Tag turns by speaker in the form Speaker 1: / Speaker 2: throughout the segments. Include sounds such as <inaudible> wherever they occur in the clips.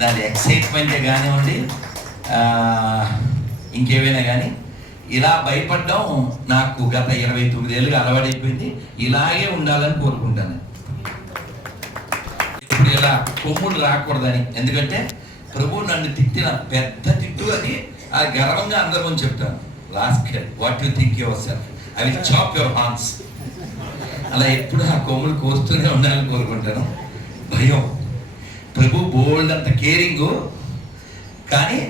Speaker 1: దాని ఎక్సైట్మెంటే కానివ్వండి ఇంకేమైనా కానీ ఇలా భయపడడం నాకు గత ఇరవై తొమ్మిది ఏళ్ళుగా అలవాటైపోయింది. ఇలాగే ఉండాలని కోరుకుంటాను. ఇప్పుడు ఇలా కొమ్ముడు రాకూడదని. ఎందుకంటే ప్రభు నన్ను తిట్టిన పెద్ద తిట్టు అది. ఆ గర్వంగా అందరి ముందు చెప్తాను. Last what you think yourself I will chop your hands అలా ఎప్పుడు ఆ కొమ్ములు కోస్తూనే ఉండాలని కోరుకుంటాను. భయం. ప్రభు బోల్డ్ అంత కేరింగు కానీ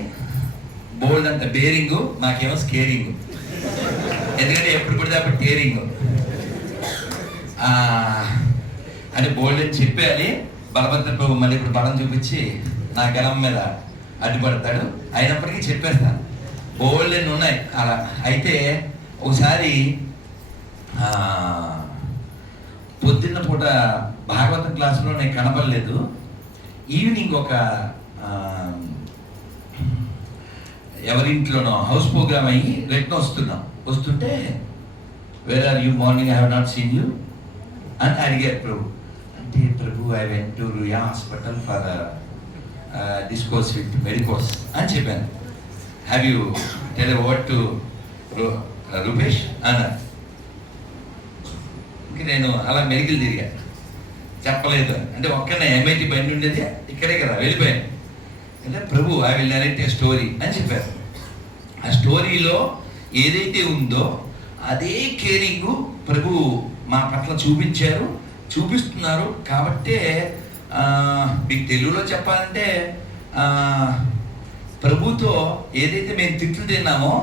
Speaker 1: బోల్డ్ అంత బేరింగు మాకేమో స్కేరింగ్ ఎందుకంటే ఎప్పుడు పడితే అప్పుడు కేరింగ్ అని బోల్డ్ అని చెప్పాలి. బలభద్ర ప్రభు మళ్ళీ ఇప్పుడు బలం చూపించి నా గలం మీద అడ్డుపడతాడు. అయినప్పటికీ చెప్పేస్తాను బోల్డ్ అని ఉన్నాయి. అలా అయితే ఒకసారి పొద్దున్న పూట భాగవతం క్లాసులో నేను కనపడలేదు. ఈవినింగ్ ఒక ఎవరింట్లోనో హౌస్ ప్రోగ్రామ్ అయ్యి రెట్న వస్తున్నాం. వస్తుంటే where are you morning I have not seen you అని అడిగారు ప్రభు. అంటే Prabhu I went to Ruia hospital for discourse with medicos అని చెప్పాను. Have you tell what to Rupesh అన్నారు. ఇంక నేను అలా మెడికల్ తిరిగాను చెప్పలేదు. అంటే ఒక్కనే ఎంఐటి బండి ఉండేది ఇక్కడే కదా వెళ్ళిపోయాను. అంటే Prabhu I will narrate a story అని చెప్పారు. ఆ స్టోరీలో ఏదైతే ఉందో అదే కేరింగ్ ప్రభు మా పట్ల చూపించారు చూపిస్తున్నారు. కాబట్టే మీకు తెలుగులో చెప్పాలంటే ప్రభుతో ఏదైతే మేము తిట్లు తిన్నామో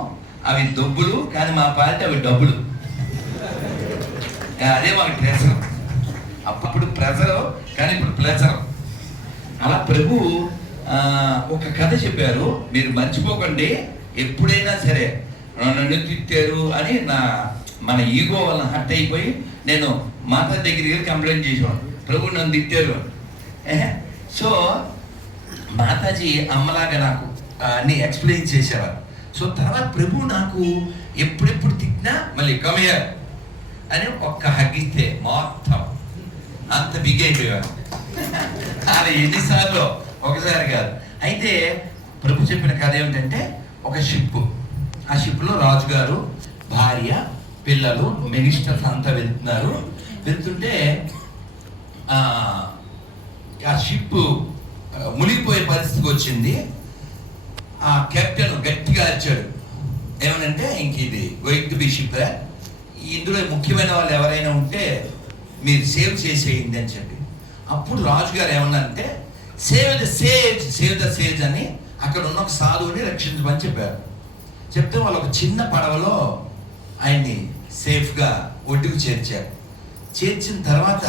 Speaker 1: అవి దొబ్బులు కానీ మా పాలిట అవి డబ్బులు. అదే మాకు ప్రెజర్ అప్పుడు కానీ ఇప్పుడు ప్లెజర్ అలా ప్రభు ఒక కథ చెప్పారు. మీరు మర్చిపోకండి. ఎప్పుడైనా సరే నన్ను తిట్టారు అని నా మన ఈగో వల్ల హట్ అయిపోయి నేను మాత దగ్గరికి కంప్లైంట్ చేసేవాడు ప్రభు నన్ను తిట్టారు సో మాతాజీ అమ్మలాగా నాకు అన్ని ఎక్స్ప్లెయిన్ చేసేవారు. సో తర్వాత ప్రభు నాకు ఎప్పుడెప్పుడు తిట్టినా మళ్ళీ కమయ్యారు అని ఒక్క హగ్గిస్తే మొత్తం అంత బిగ్ అయిపోయారు అది ఎన్నిసార్లు? ఒకసారి కాదు. అయితే ప్రభు చెప్పిన కథ ఏమిటంటే ఒక షిప్ ఆ షిప్లో రాజుగారు భార్య పిల్లలు మినిస్టర్స్ అంతా వెళ్తున్నారు. వెళ్తుంటే ఆ, షిప్ మునిగిపోయే పరిస్థితికి వచ్చింది. ఆ కెప్టెన్ గట్టిగా అరిచాడు. ఏమనంటే ఇంక ఇది గోయింగ్ టు బి షిప్ ఇందులో ముఖ్యమైన వాళ్ళు ఎవరైనా ఉంటే మీరు సేవ్ చేసేయండి అని చెప్పి. అప్పుడు రాజుగారు ఏమన్నారంటే save the sage save the sage అని అక్కడ ఉన్న ఒక సాధువుని రక్షించమని చెప్పారు. చెప్తే వాళ్ళు ఒక చిన్న పడవలో ఆయన్ని సేఫ్గా ఒడ్డుకు చేర్చారు. చేర్చిన తర్వాత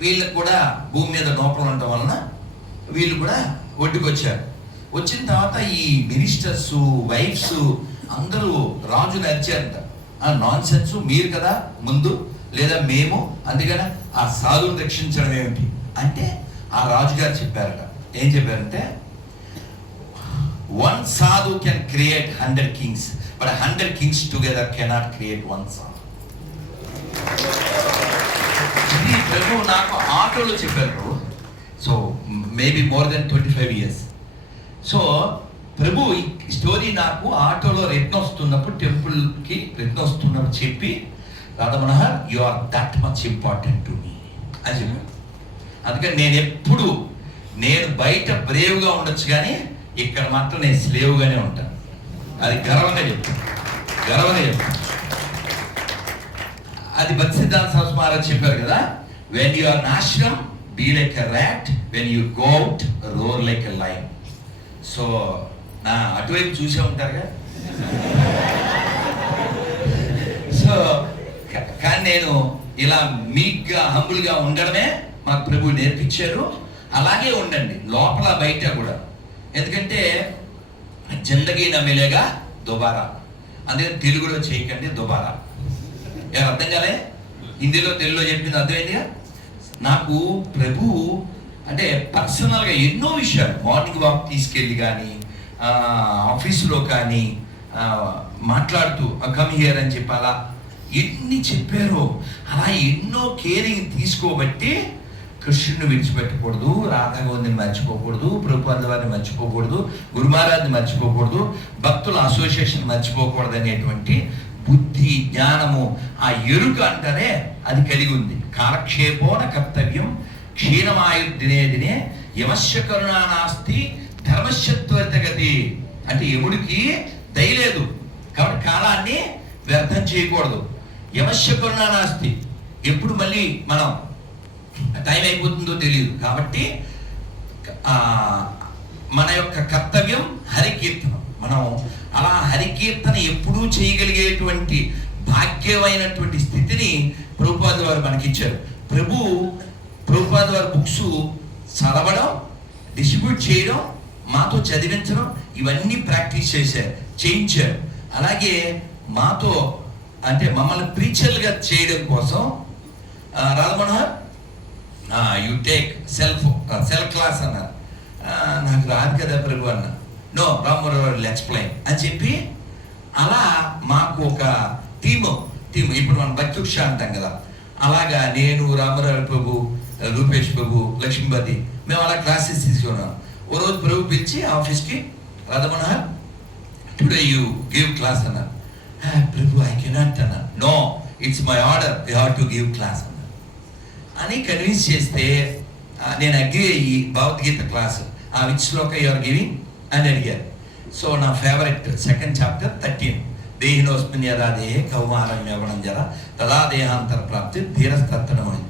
Speaker 1: వీళ్ళకు కూడా భూమి మీద నోపలు ఉండటం వలన వీళ్ళు కూడా ఒడ్డుకు వచ్చారు వచ్చిన తర్వాత ఈ మినిస్టర్స్ వైఫ్స్ అందరూ రాజుని అరిచారంట. ఆ నాన్ సెన్స్ మీరు కదా ముందు లేదా మేము? అందుకనే ఆ సాధువుని రక్షించడం ఏమిటి అంటే ఆ రాజుగారు చెప్పారట. ఏం చెప్పారంటే one sadhu can create hundred kings but hundred kings together cannot create one sadhu ఇది ప్రభు నాకు ఆటోలో చెప్పారు so maybe more than twenty five years so Prabhu ఈ స్టోరీ నాకు ఆటోలో రెట్నొస్తున్నప్పుడు టెంపుల్కి రెట్నొస్తున్నప్పుడు వస్తున్నప్పుడు చెప్పి Radhamanohar you are that much important to me అని చెప్పారు అందుకని నేను ఎప్పుడు నేను బయట బ్రేవ్గా ఉండొచ్చు కానీ ఇక్కడ మాత్రం నేను స్లేవ్గానే ఉంటాను. అది గర్వంగా చెప్తాను గర్వంగా చెప్తాను అది భక్తి సిద్ధాంత మహారాజ్ చెప్పారు కదా వెన్ యు ఆర్ నాశనం be like a rat when you got roar like a lion so నా అటువైపు చూసే ఉంటారుగా? <laughs> సో కానీ నేను ఇలా మీక్గా హంబుల్గా ఉండడమే మాకు ప్రభు నేర్పించారు. అలాగే ఉండండి లోపల బయట కూడా. ఎందుకంటే జిందగీ నమ్మిలేగా దుబారా. అందుకని తెలుగులో చేయకండి దుబారా. ఎవరు అర్థం కాలే? హిందీలో తెలుగులో చెప్పింది అర్థమైందిగా? నాకు ప్రభు అంటే పర్సనల్గా ఎన్నో విషయాలు మార్నింగ్ వాక్ తీసుకెళ్ళి కానీ ఆఫీసులో కానీ మాట్లాడుతూ కమ్ హియర్ అని చెప్పాలా? ఎన్ని చెప్పారో అలా ఎన్నో కేరింగ్ తీసుకోబట్టి కృష్ణుని విడిచిపెట్టకూడదు రాధాగోవిందని మర్చిపోకూడదు ప్రభుపాద వారిని మర్చిపోకూడదు గురుమారాన్ని మర్చిపోకూడదు భక్తుల అసోసియేషన్ మర్చిపోకూడదు అనేటువంటి బుద్ధి జ్ఞానము ఆ ఎరుక అంటేనే అది కలిగి ఉంది. కాలక్షేపోన కర్తవ్యం క్షీణమాయు దినే దినే యమస్య కరుణా నాస్తి ధర్మస్య అంటే యముడికి దయలేదు కాబట్టి కాలాన్ని వ్యర్థం చేయకూడదు. యమస్య నాస్తి ఎప్పుడు మళ్ళీ మనం టైం అయిపోతుందో తెలియదు. కాబట్టి మన యొక్క కర్తవ్యం హరికీర్తనం. మనం అలా హరికీర్తన ఎప్పుడూ చేయగలిగేటువంటి భాగ్యమైనటువంటి స్థితిని ప్రభుపాద వారు మనకిచ్చారు. ప్రభు ప్రభుపాద వారి బుక్స్ చదవడం డిస్ట్రిబ్యూట్ చేయడం మాతో చదివించడం ఇవన్నీ ప్రాక్టీస్ చేశారు చేయించారు. అలాగే మాతో అంటే మమ్మల్ని ప్రీచర్లుగా చేయడం కోసం ఆ, Radhamanohar you take self self class అన్నారు నాకు రాదు కదా ప్రభు అన్న. నో రామ్మరావు ఎక్స్ప్లెయిన్ అని చెప్పి అలా మాకు ఒక టీము టీము ఇప్పుడు మనం భక్తుక్ష అంటాం కదా. అలాగా నేను రామరావు ప్రభు రూపేష్ ప్రభు లక్ష్మీపతి మేము అలా క్లాసెస్ తీసుకున్నాం. ఓ రోజు ప్రభు పిలిచి ఆఫీస్కి Radhamanohar today you give class అన్నారు. ప్రభు ఐ కెనాట్ అన్నా no it's my order you have to give class అన్నారు అని కన్విన్స్ చేస్తే ah, నేను అగ్రి అయ్యి భగవద్గీత క్లాస్ ఆ విచ్ శ్లోక యువర్ గివింగ్ అని అడిగారు సో నా ఫేవరెట్ సెకండ్ చాప్టర్ థర్టీన్ దేహినోస్మిన్ యదా దేహే కౌమారం ఇవ్వడం జర. తదా దేహాంతర ప్రాప్తి ధీరస్తత్వం అని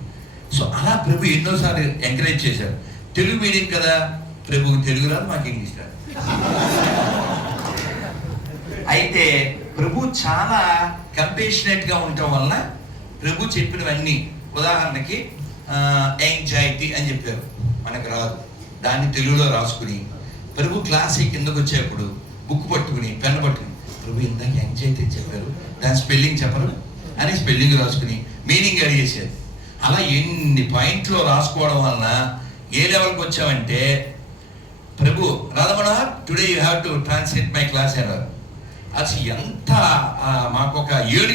Speaker 1: సో అలా ప్రభు ఎన్నోసార్లు ఎంకరేజ్ చేశారు. తెలుగు మీడియం కదా? ప్రభు తెలుగు రాదు మాకు ఇంగ్లీష్ రాదు. <laughs> అయితే ప్రభు చాలా కంపేషనేట్గా ఉండటం వలన ప్రభు చెప్పినవన్నీ ఉదాహరణకి యాంగ్జైటీ అని చెప్పారు. మనకు రాదు. దాన్ని తెలుగులో రాసుకుని ప్రభు క్లాస్ కిందకు వచ్చేప్పుడు బుక్ పట్టుకుని పెన్ను పట్టుకుని ప్రభు ఇందాక యాంగ్జైటీ చెప్పారు. దాని స్పెల్లింగ్ చెప్పరు. అని స్పెల్లింగ్ రాసుకుని మీనింగ్ అడిగేసేది అలా ఎన్ని పాయింట్లో రాసుకోవడం వలన ఏ లెవెల్కి వచ్చామంటే Prabhu Radhamana today you have to translate my class అన్నారు అసలు ఎంత మాకు ఒక ఏడు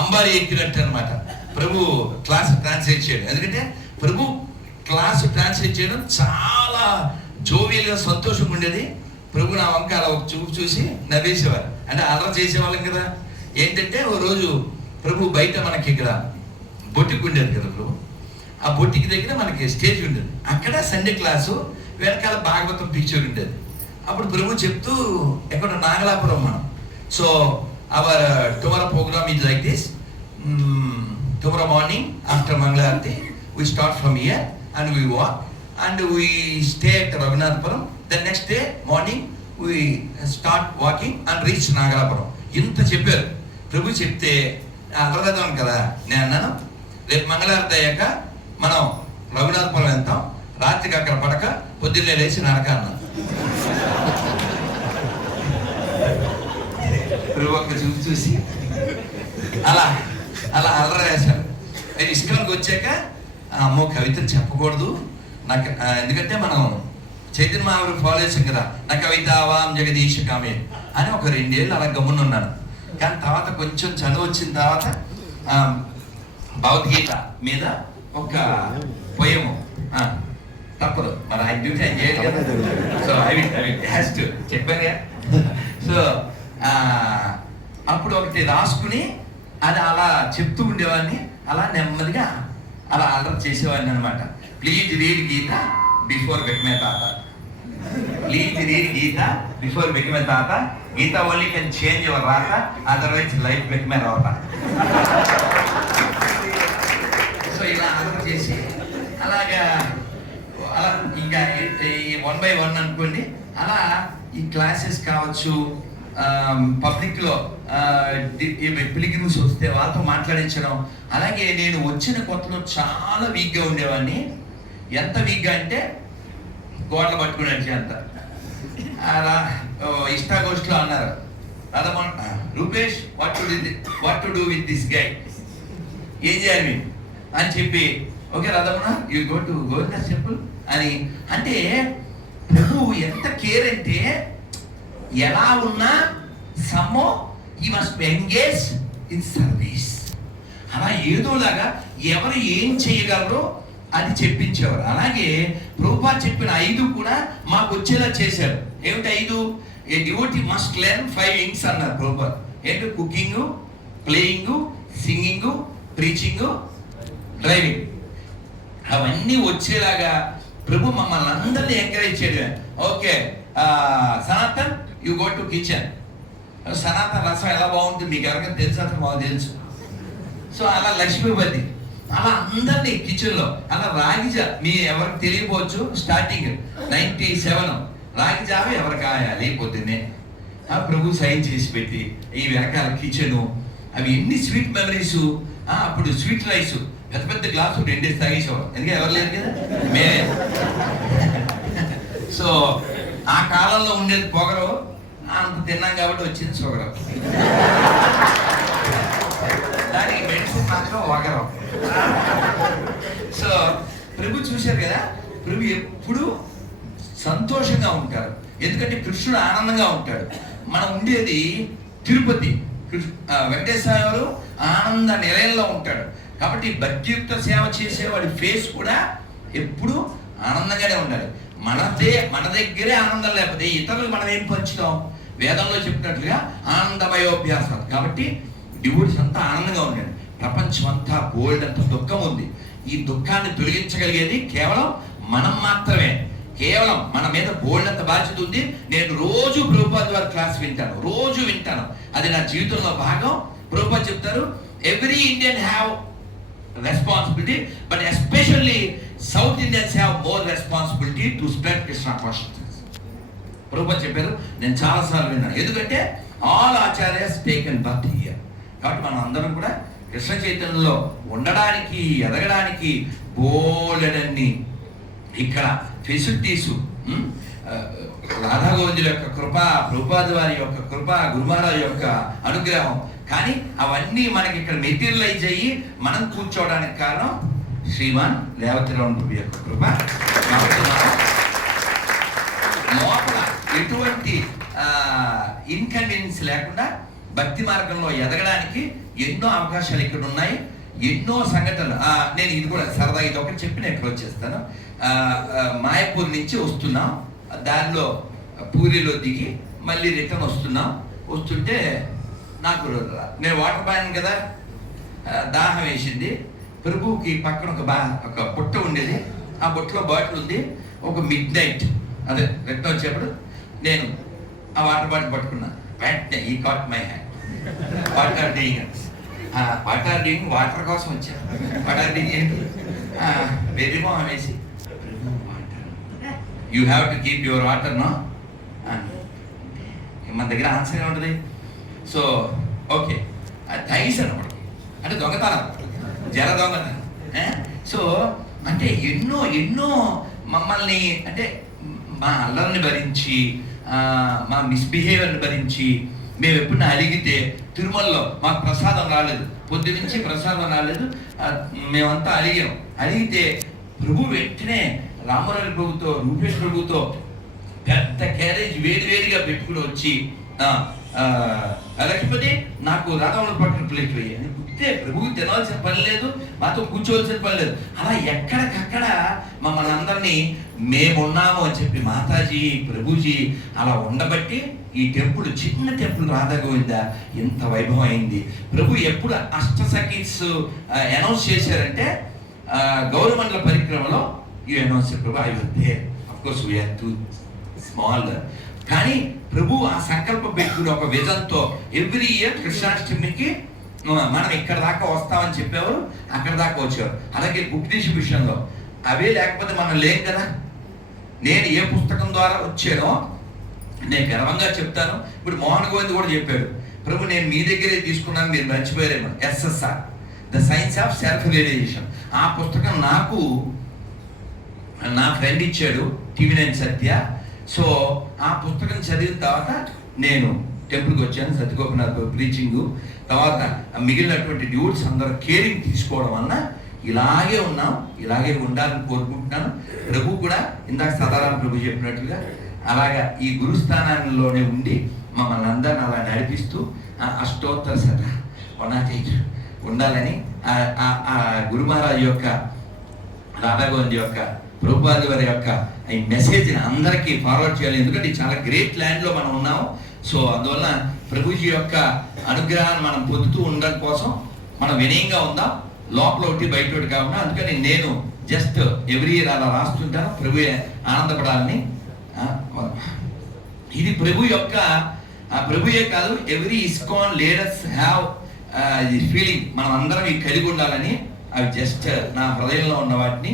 Speaker 1: అంబారి ఎక్కినట్టు అనమాట ప్రభు క్లాస్ ట్రాన్స్లేట్ చేయడం. ఎందుకంటే ప్రభు క్లాస్ ట్రాన్స్లేట్ చేయడం చాలా జోవియల్గా సంతోషంగా ఉండేది. ప్రభు నా వంక అలా ఒక చూపు చూసి నవ్వేసేవారు. అంటే అలా చేసేవాళ్ళం కదా. ఏంటంటే ఓ రోజు ప్రభు బయట మనకి ఇక్కడ బొట్టికి ఉండేది కదా ప్రభు. ఆ బొట్టికి దగ్గర మనకి స్టేజ్ ఉండేది. అక్కడ సండే క్లాసు వెనకాల భాగవతం పిక్చర్ ఉండేది. అప్పుడు గురువు చెప్తూ ఎక్కడ నాగలాపురం మనం. So our tomorrow programme is like this tomorrow morning after mangalarati we start from here and we walk and we stay at Raghunathapuram then next day morning we start walking and reach Nagalapuram ఇంత చెప్పారు. ప్రభు చెప్తే అర్థం కదా నేను అన్నాను. రేపు మంగళారతి అయ్యాక మనం రఘునాథపురం వెళ్తాం. రాత్రికి అక్కడ పడక పొద్దున్నే లేచి నడక అన్నాను ఒక్క చూసి చూసి అలా అలా అల్లరి వేశారు. నేను ఇస్కాన్కి వచ్చాక అమ్మో కవితను చెప్పకూడదు. నాకు ఎందుకంటే మనం చైతన్య మహాపురు ఫాలో చేసాం కదా నా కవిత వాం జగదీశ కామే అని ఒక రెండేళ్ళు అలా గమ్మునున్నాను కానీ తర్వాత కొంచెం చదువు వచ్చిన తర్వాత భగవద్గీత మీద ఒక పోయము తప్పదు. మరి ఆయన ఆయన చేయాలి కదా. So I will I will has to చెప్పాను సో అప్పుడు ఒకటి రాసుకుని అది అలా చెప్తూ ఉండేవాడిని. అలా నెమ్మదిగా అలా అలర్ట్ చేసేవాడిని అనమాట please read Gita before wake me తాత please read Gita before wake me తాత Gita only can change your రాత అదర్వైజ్ లైఫ్ వెక్మే రాత. సో ఇలా అలర్ట్ చేసి అలాగా అలా ఇంకా వన్ బై వన్ అనుకోండి. అలా ఈ క్లాసెస్ కావచ్చు పబ్లిక్లో పిలిగ్రిమ్స్ వస్తే వాళ్ళతో మాట్లాడించడం. అలాగే నేను వచ్చిన కొత్తలో చాలా వీక్గా ఉండేవాడిని. ఎంత వీక్గా అంటే గోడలు పట్టుకుని అంత. అలా ఇష్టాగోష్ఠిలో అన్నారు. Radhamohan Rupesh what to what to do with this guy ఏం చేయాలి? అని చెప్పి okay Radhamana you go to Govinda simple అని. అంటే ప్రభువు ఎంత కేర్ అంటే ఎలా ఉన్నా సమ్మో ఈ మస్ట్ ఎంగేజ్ ఇన్ సర్వీస్ అలా ఏదోలాగా ఎవరు ఏం చేయగలరో అది చెప్పించేవారు. అలాగే రూపా చెప్పిన ఐదు కూడా మాకు వచ్చేలా చేశారు. ఏమిటి ఐదు? A devotee must learn five things అన్నారు రూపా ఏంటి? Cooking playing singing preaching driving అవన్నీ వచ్చేలాగా ప్రభు మమ్మల్ని అందరినీ ఎంకరేజ్ చేయడమే. Okay Sanatan you go to kitchen Sanatan rasam ఎలా బాగుంటుంది? మీకు ఎవరికైనా తెలుసు? అతను బాగా తెలుసు. సో అలా లక్ష్మీపతి అలా అందరినీ కిచెన్లో అలా రాగిజ మీ ఎవరికి తెలియపోవచ్చు స్టార్టింగ్ నైన్టీ సెవెన్ రాగిజావ ఎవరు కాయాలి పొద్దున్నే. ఆ ప్రభు సైన్ చేసి పెట్టి ఈ వెనకాల కిచెను అవి ఎన్ని స్వీట్ మెమరీస్ అప్పుడు స్వీట్ రైస్ పెద్ద పెద్ద గ్లాసు రెండేసి తాగేసేవారు ఎందుకంటే ఎవరు లేరు కదా? మేమే సో ఆ కాలంలో ఉండేది పొగరు. అంత తిన్నాం కాబట్టి వచ్చింది షుగర్. దానికి మెడిసిన్ మాత్రం వగరం సో ప్రభు చూశారు కదా? ప్రభు ఎప్పుడు సంతోషంగా ఉంటారు. ఎందుకంటే కృష్ణుడు ఆనందంగా ఉంటాడు. మనం ఉండేది తిరుపతి. కృష్ణ వెంకటేశ్వర గారు ఆనంద నిలయంలో ఉంటాడు కాబట్టి భక్తియుక్త సేవ చేసేవాడి ఫేస్ కూడా ఎప్పుడు ఆనందంగానే ఉండాలి. మనదే మన దగ్గరే ఆనందం లేకపోతే ఇతరులు మనం ఏం పంచుతాం వేదంలో చెప్పినట్లుగా ఆనందమయోభ్యాసం కాబట్టి డివోటీస్ అంతా ఆనందంగా ఉండండి ప్రపంచం అంతా బోల్డ్ అంత దుఃఖం ఉంది. ఈ దుఃఖాన్ని తొలగించగలిగేది కేవలం మనం మాత్రమే. కేవలం మన మీద బోల్డ్ అంత బాధ్యత ఉంది. నేను రోజు ప్రభుపాద్ వారి క్లాస్ వింటాను. రోజు వింటాను. అది నా జీవితంలో భాగం. ప్రభుపాద్ చెప్తారు every Indian have responsibility but especially south Indians have more responsibility to spread Krishna consciousness ప్రభుత్వం చెప్పారు నేను చాలాసార్లు విన్నాను. ఎందుకంటే all acharyas taken birth here కాబట్టి మనం అందరం కూడా కృష్ణ చైతన్యంలో ఉండడానికి ఎదగడానికి బోలెడన్ని ఇక్కడ ఫెసిలిటీసు రాధాగోవిందుల యొక్క కృప ప్రభుపాద వారి యొక్క కృప గురుమహారాజు యొక్క అనుగ్రహం కానీ అవన్నీ మనకి ఇక్కడ మెటీరియలైజ్ అయ్యి మనం కూర్చోవడానికి కారణం శ్రీమాన్ రేవతిరావు ప్రభు యొక్క కృప. లోపల ఎటువంటి ఇన్కన్వీనియన్స్ లేకుండా భక్తి మార్గంలో ఎదగడానికి ఎన్నో అవకాశాలు ఇక్కడ ఉన్నాయి. ఎన్నో సంఘటనలు. నేను ఇది కూడా సరదా ఇది ఒకటి చెప్పి నేను క్లోజ్ చేస్తాను. మాయపూర్ నుంచి వస్తున్నాం. దానిలో పూరిలో దిగి మళ్ళీ రిటర్న్ వస్తున్నాం. వస్తుంటే నాకు నేను వాటర్ పాయను కదా దాహం వేసింది. ప్రభువుకి పక్కన ఒక బా ఒక బుట్ట ఉండేది. ఆ బుట్టలో బాటిల్ ఉంది. ఒక మిడ్ నైట్ అదే రిటర్న్ వచ్చేప్పుడు నేను ఆ వాటర్ బాటిల్ పట్టుకున్నా. వెంటనే he caught my hand. Water doing? Water doing? Water కోసం వచ్చా. వాటర్ డీయింగ్ ఏంటి? వెరీ అనేసి you have to keep your water no మన దగ్గర ఆన్సర్ ఏముంటుంది? So okay. థైస్ అనమాట అంటే దొంగతనం. జల దొంగతనం. సో అంటే ఎన్నో ఎన్నో మమ్మల్ని అంటే మా అల్లరిని భరించి మా మిస్బిహేవియర్ని భరించి మేము ఎప్పుడైనా అడిగితే తిరుమలలో మాకు ప్రసాదం రాలేదు. పొద్దు నుంచి ప్రసాదం రాలేదు. మేమంతా అడిగాం అడిగితే ప్రభు వెంటనే రామరాజు ప్రభుతో రూపేష్ ప్రభుతో పెద్ద క్యారేజ్ వేరు వేరుగా పెట్టుకుని వచ్చి ఆ, నాకు రథంలో పట్టిన ప్లేట్ వేయి. అని గుర్తే ప్రభువు తినవలసిన పని లేదు మాతో కూర్చోవలసిన పని లేదు. అలా ఎక్కడికక్కడ మమ్మల్ని అందరినీ మేమున్నాము అని చెప్పి మాతాజీ ప్రభుజీ అలా ఉండబట్టి ఈ టెంపుల్ చిన్న టెంపుల్ రాధా గోవింద ఎంత వైభవం అయింది. ప్రభు ఎప్పుడు అష్టసఖీస్ అనౌన్స్ చేశారంటే ఆ, పరిక్రమలో ఈ announce Prabhu I was there of course we are too small కానీ ప్రభు ఆ సంకల్పం పెట్టుకుని ఒక విజన్తో ఎవ్రీ ఇయర్ కృష్ణాష్టమికి మనం ఇక్కడ దాకా వస్తామని చెప్పేవారు అక్కడ దాకా వచ్చేవారు. అలాగే బుక్ డిస్ట్రిబ్యూషన్లో అవే లేకపోతే మనం లేం కదా. నేను ఏ పుస్తకం ద్వారా వచ్చానో నేను గర్వంగా చెప్తాను. ఇప్పుడు మోహన్ గోవింద్ కూడా చెప్పాడు ప్రభు నేను మీ దగ్గరే తీసుకున్నాను మీరు మర్చిపోయారేమో. SSR the science of self realization ఆ పుస్తకం నాకు నా ఫ్రెండ్ ఇచ్చాడు టీవీ నైన్ సత్య. సో ఆ పుస్తకం చదివిన తర్వాత నేను టెంపుల్కి వచ్చాను సత్యగోపనాథ్ ప్రీచింగ్ తర్వాత మిగిలినటువంటి డ్యూట్స్ అందరూ కేరింగ్ తీసుకోవడం వలన ఇలాగే ఉన్నాం ఇలాగే ఉండాలని కోరుకుంటున్నాను. ప్రభు కూడా ఇందాక సదారాం ప్రభు చెప్పినట్లుగా అలాగా ఈ గురుస్థానంలోనే ఉండి మమ్మల్ని అందరిని అలా నడిపిస్తూ ఆ అష్టోత్తర సత ఉండాలని ఆ- ఆ- ఆ గురు మహారాజ్ యొక్క రాధాగోవింద్ యొక్క ప్రభుపాది వారి యొక్క ఈ మెసేజ్ అందరికీ ఫార్వర్డ్ చేయాలి. ఎందుకంటే చాలా గ్రేట్ ల్యాండ్లో మనం ఉన్నాం సో అందువల్ల ప్రభుజీ యొక్క అనుగ్రహాన్ని మనం పొందుతూ ఉండడం కోసం మనం వినయంగా ఉందాం. లోపల ఒకటి బయట ఒకటి కాకుండా అందుకని నేను జస్ట్ ఎవ్రీ ఇయర్ అలా రాస్తుంటాను. ప్రభు ఆనందపడాలని ఇది ప్రభు యొక్క ఆ ప్రభుయే కాదు every ISKCON leaders have feeling మనం అందరం కలిగి ఉండాలని అవి జస్ట్ నా హృదయంలో ఉన్న వాటిని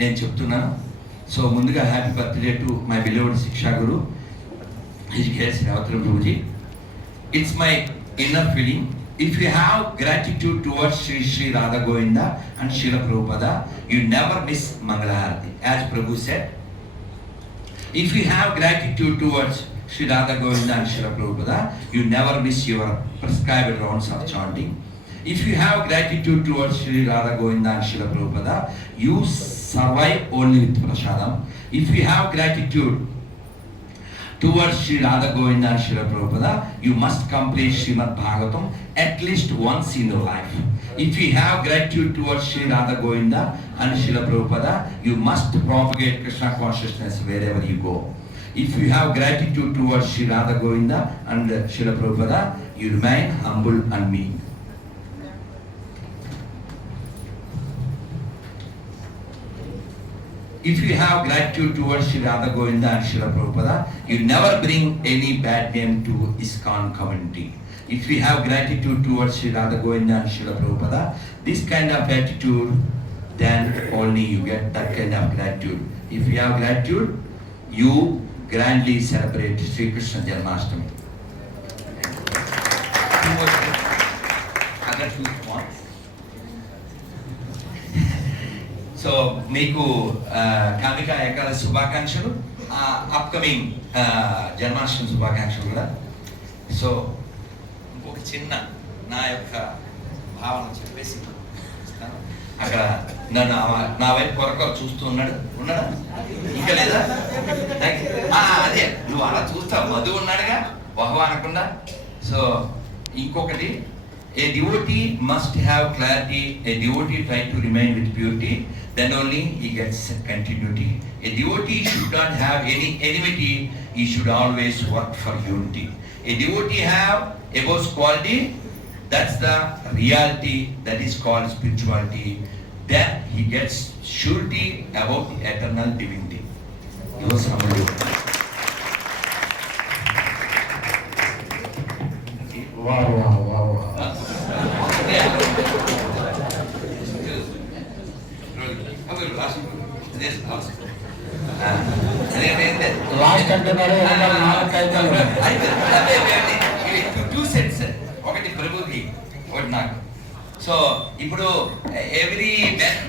Speaker 1: నేను చెప్తున్నాను. సో ముందుగా happy birthday to my beloved shiksha guru education Revati guruji it's my inner feeling if you have gratitude towards Shri Shri Radha Govinda and Srila Prabhupada you never miss mangalarati as Prabhu said if you have gratitude towards Shri Radha Govinda and Srila Prabhupada you never miss your prescribed rounds of chanting If you have gratitude towards Sri Radha Govinda and Srila Prabhupada, you survive only with prasadam. If you have gratitude towards Sri Radha Govinda and Srila Prabhupada, you must complete Srimad Bhagavatam at least once in your life. If you have gratitude towards Sri Radha Govinda and Srila Prabhupada, you must propagate Krishna consciousness wherever you go. If you have gratitude towards Sri Radha Govinda and Srila Prabhupada, you remain humble and meek. If you have gratitude towards Sri Radha Govinda and Srila Prabhupada, you never bring any bad name to ISKCON community. If you have gratitude towards Sri Radha Govinda and Srila Prabhupada, this kind of attitude, then only you get that kind of gratitude. If you have gratitude, you grandly celebrate Sri Krishna Janmashtami. So మీకు కామిక ఏకాల శుభాకాంక్షలు upcoming Janmashtami శుభాకాంక్షలు కూడా. So ఇంకొక చిన్న నా యొక్క భావన చెప్పేసి అక్కడ నన్ను నా వైపు కొరకు చూస్తూ ఉన్నాడు. ఉన్నాడా? ఇంకా లేదా? అదే నువ్వు అలా చూస్తావు. మధు ఉన్నాడుగా బహు అనకుండా సో ఇంకొకటి A devotee must have clarity. A devotee trying to remain with purity. Then only he gets continuity. A devotee should not have any enmity. He should always work for unity. A devotee have above quality. That's the reality that is called spirituality. Then he gets surety
Speaker 2: about the eternal divinity. Wow, అంటున్నారు, నాలుగు కాగితాలు
Speaker 1: two sets ఒకటి ప్రభుకి ఒకటి నాకు. So ఇప్పుడు every men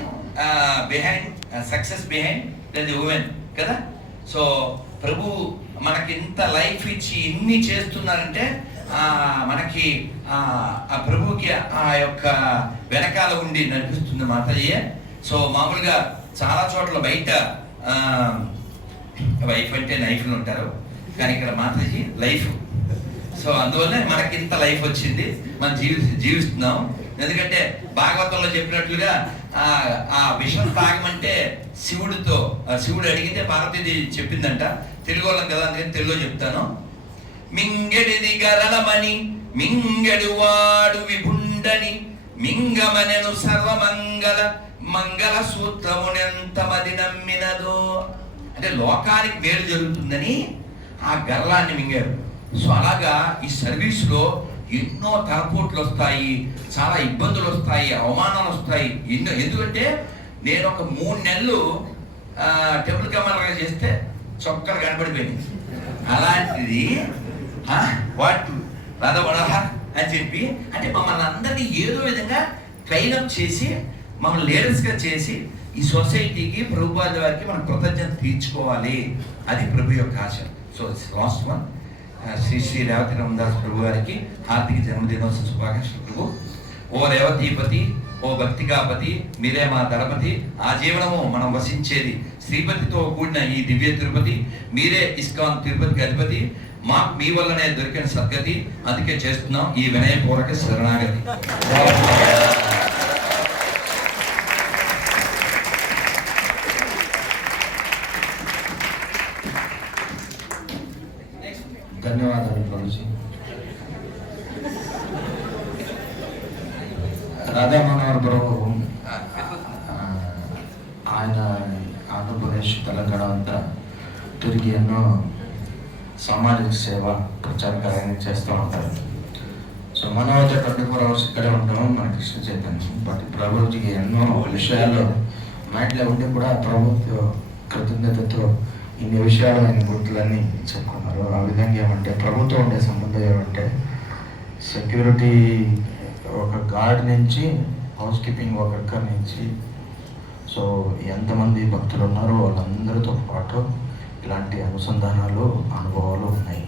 Speaker 1: behind success behind that women కదా? So Prabhu మనకి ఇంత లైఫ్ ఇచ్చి ఇన్ని చేస్తున్నారంటే ఆ, మనకి ఆ ప్రభుకి ఆ యొక్క వెనకాల ఉండి నడిపిస్తుంది మాతయ్య సో మామూలుగా చాలా చోట్ల బయట వైఫ్ అంటే నైఫ్లు ఉంటారు. కానీ ఇక్కడ మాతాజీ లైఫ్. సో అందువల్ల మనకి ఇంత లైఫ్ వచ్చింది. మనం జీవి జీవిస్తున్నాం. ఎందుకంటే భాగవతంలో చెప్పినట్లుగా ఆ ఆ విషం తాగమంటే శివుడితో ఆ శివుడు అడిగితే పార్వతీదేవి చెప్పిందంట. తెలుగు వాళ్ళం కదా అందుకని తెలుగులో చెప్తాను. మింగడిది గరళమని మింగడు వాడు విభుండని మింగమనెను సర్వమంగళ మంగళ సూత్రమునెంత మది నమ్మినదో అంటే లోకానికి మేలు జరుగుతుందని ఆ గర్లాన్ని మింగారు. సో అలాగా ఈ సర్వీస్లో ఎన్నో తలపోట్లు వస్తాయి చాలా ఇబ్బందులు వస్తాయి అవమానాలు వస్తాయి. ఎన్నో ఎందుకంటే నేను ఒక మూడు నెలలు టెంపుల్ కమాండర్గా చేస్తే చొక్కలు కనబడిపోయింది అలాంటిది వాట్ రాధవడహా అని చెప్పి అంటే మమ్మల్ని అందరినీ ఏదో విధంగా ట్రైనప్ చేసి మమ్మల్ని లీడర్స్గా చేసి ఈ సొసైటీకి ప్రభుపాద వారికి మనం కృతజ్ఞత తీర్చుకోవాలి. అది ప్రభు యొక్క ఆశ. So last one Shri Shri Revati Ramdas Prabhu గారికి హార్దిక జన్మదినోత్సవ శుభాకాంక్షలు ప్రభు. ఓ రేవతీపతి ఓ భక్తికాపతి మీరే మా దళపతి ఆ జీవనము మనం వసించేది. శ్రీపతితో కూడిన ఈ దివ్య తిరుపతి మీరే ఇస్కాన్ తిరుపతికి అధిపతి మాకు మీ వల్లనే దొరికిన సద్గతి అందుకే చేస్తున్నాం ఈ వినయపూర్వక శరణాగతి.
Speaker 2: ధన్యవాదాలు ప్రభుజీ రాధా మనోహర్ ప్రభు ఆయన ఆంధ్రప్రదేశ్ తెలంగాణ అంతా తిరిగి ఎన్నో సామాజిక సేవ ప్రచార కార్యాన్ని చేస్తూ ఉంటారు. సో మనం అయితే ట్వంటీ ఫోర్ అవర్స్ ఇక్కడే ఉంటాము మన కృష్ణ చైతన్యం. బట్ ప్రభుజీకి ఎన్నో విషయాల్లో మైండ్లో ఉండి కూడా ప్రభుత్వ కృతజ్ఞతతో ఇన్ని విషయాలు ఆయన గుర్తులన్నీ చెప్పుకున్నారు. ఆ విధంగా ఏమంటే ప్రభుత్వం ఉండే సంబంధం ఏమంటే సెక్యూరిటీ ఒక గార్డ్ నుంచి హౌస్ కీపింగ్ వర్కర్ నుంచి సో ఎంతమంది భక్తులు ఉన్నారో వాళ్ళందరితో పాటు ఇలాంటి అనుసంధానాలు అనుభవాలు ఉన్నాయి.